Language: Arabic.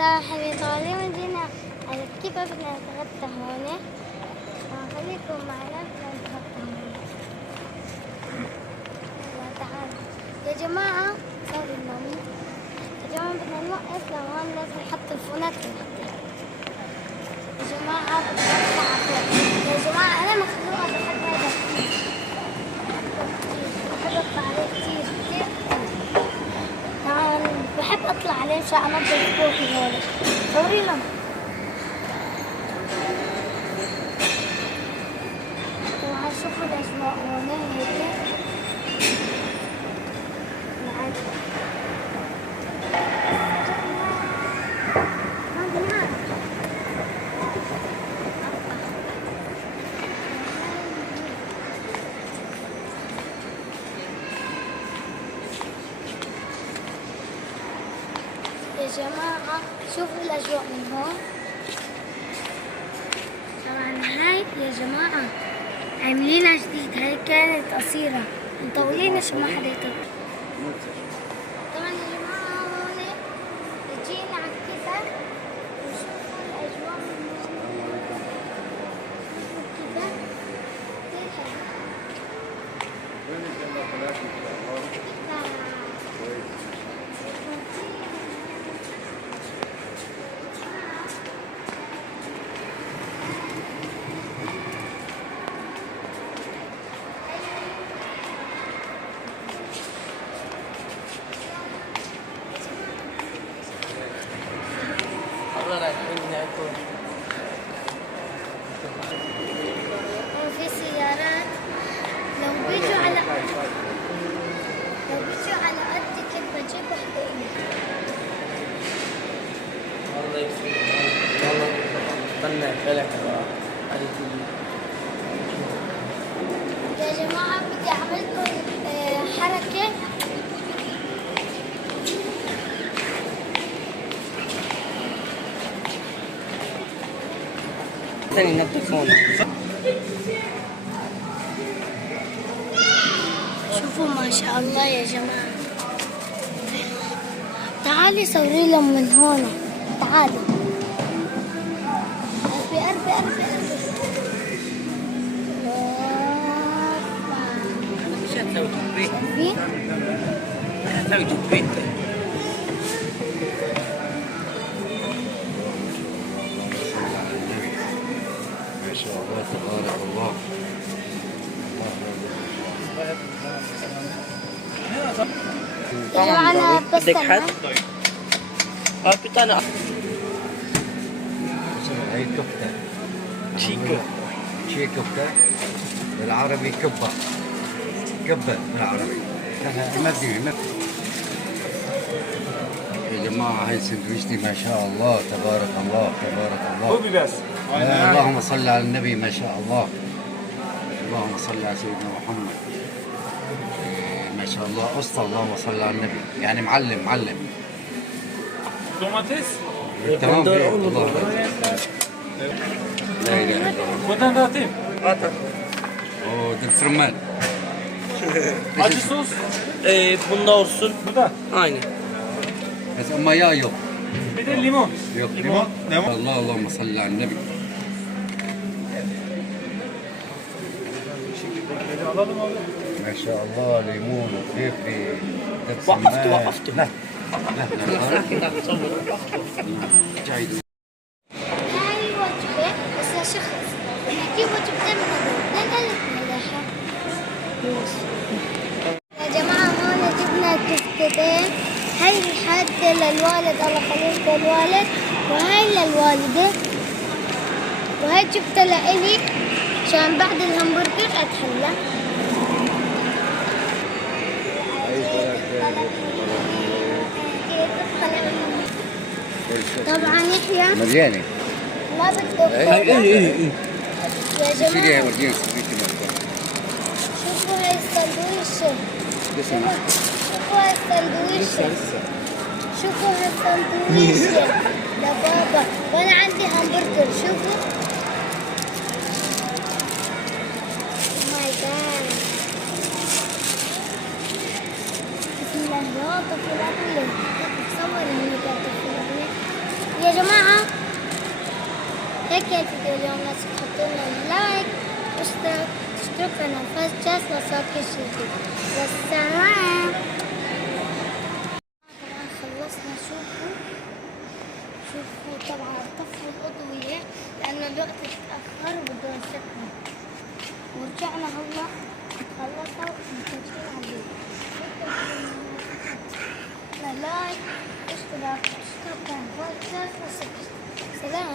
حبيبي طالعين جينا على كيف بدنا نتغدى هون. خليكم معنا بدنا نتغدى هون. يلا تعالوا يا جماعة، سوري المامي. يا جماعة بدنا نوقف لهون، لازم نحط الفونات كلها. يا جماعة بدنا نطلع فوق. يا جماعة أنا مخلوقة بحب هذا كتير. بحب أطلع عليه كتير كتير. بحب اطلع عليه مشان انظف فوقي هون. صوري لهم. طبعا شوفوا الاجواء هون هيك. يا جماعة شوفوا الأجواء من هون. طبعا هاي يا جماعة عاملينها جديد، هاي كانت قصيرة مطولين عشان ما حدا يطول. طبعا يا جماعة هون جينا على الكسر وشوفوا الأجواء من هون. شوفوا كذا وفي سيارات لو بيجوا على قد كده بجيب وحدة إلي. والله يسلمك. والله استنى فلك يا جماعة بدي أعمل لكم حركة. ثاني ينظفون. شوفوا ما شاء الله يا جماعة. تعالي صوري لهم من هون. تعالي. قربي قربي قربي قربي. شو تسوي تطبيق؟ شايفين؟ تسوي تطبيق. ما شاء الله تبارك الله. يا جماعة أنا بدك حد؟ بستنى. بطانة. هي كفتة. شيكو. شي كفتة. بالعربي كبة. كبة بالعربي. مدي. يا جماعة هاي سندويشتي ما شاء الله تبارك الله تبارك الله. بس اللهم صل على النبي ما شاء الله. اللهم صل على سيدنا محمد. ما شاء الله أسطى. اللهم صل على النبي. يعني معلم. domates. تمام كده. الله لا إله إلا الله. Buradan da atayım. Oo, döktürmen. Acı sos. Bunda olsun. Bu da. Aynı. بس أما يا يوم Bir de limon. يوم Limon. Limon. الله اللهم صل على النبي. Alalım abi. ما شاء الله ليمون وفلفل دبس وقفت. لا جاي هاي وجبة بس يا شخص. نجيب وجبتين من هذول. نقلب مليحة. يا جماعة هون جبنا كفتتين. هاي الحادة للوالد، الله يخليك للوالد، وهاي للوالدة، وهاي جبتها لإلي عشان بعد الهمبرجر أتحلى. طبعا يحيى مليانة. ما بده إيه. يا شيلي يا جماعة ورجين سويتي مرة. شوفوا هاي السندويشة. اسمع. شوفوا هاي السندويشة. شوفوا هاي السندويشة لبابا، وأنا عندي همبرجر. شوفوا. ماي جاد. بسم الله. يا طفل أكله. تصور إني قاعد طفل أكله. يا جماعة هيك كان فيديو اليوم، لا تحطوا لنا لايك واشترك في قناة جاس وصوت كل شيء جديد. والسلام. طبعا خلصنا. شوفوا طبعا طفوا الأضوية لأنه الوقت اتأخر وبده نسكر، ورجعنا هلا خلصنا ومكملين عليه. لايك اشتراك في قناة جاس وصوت. سلام.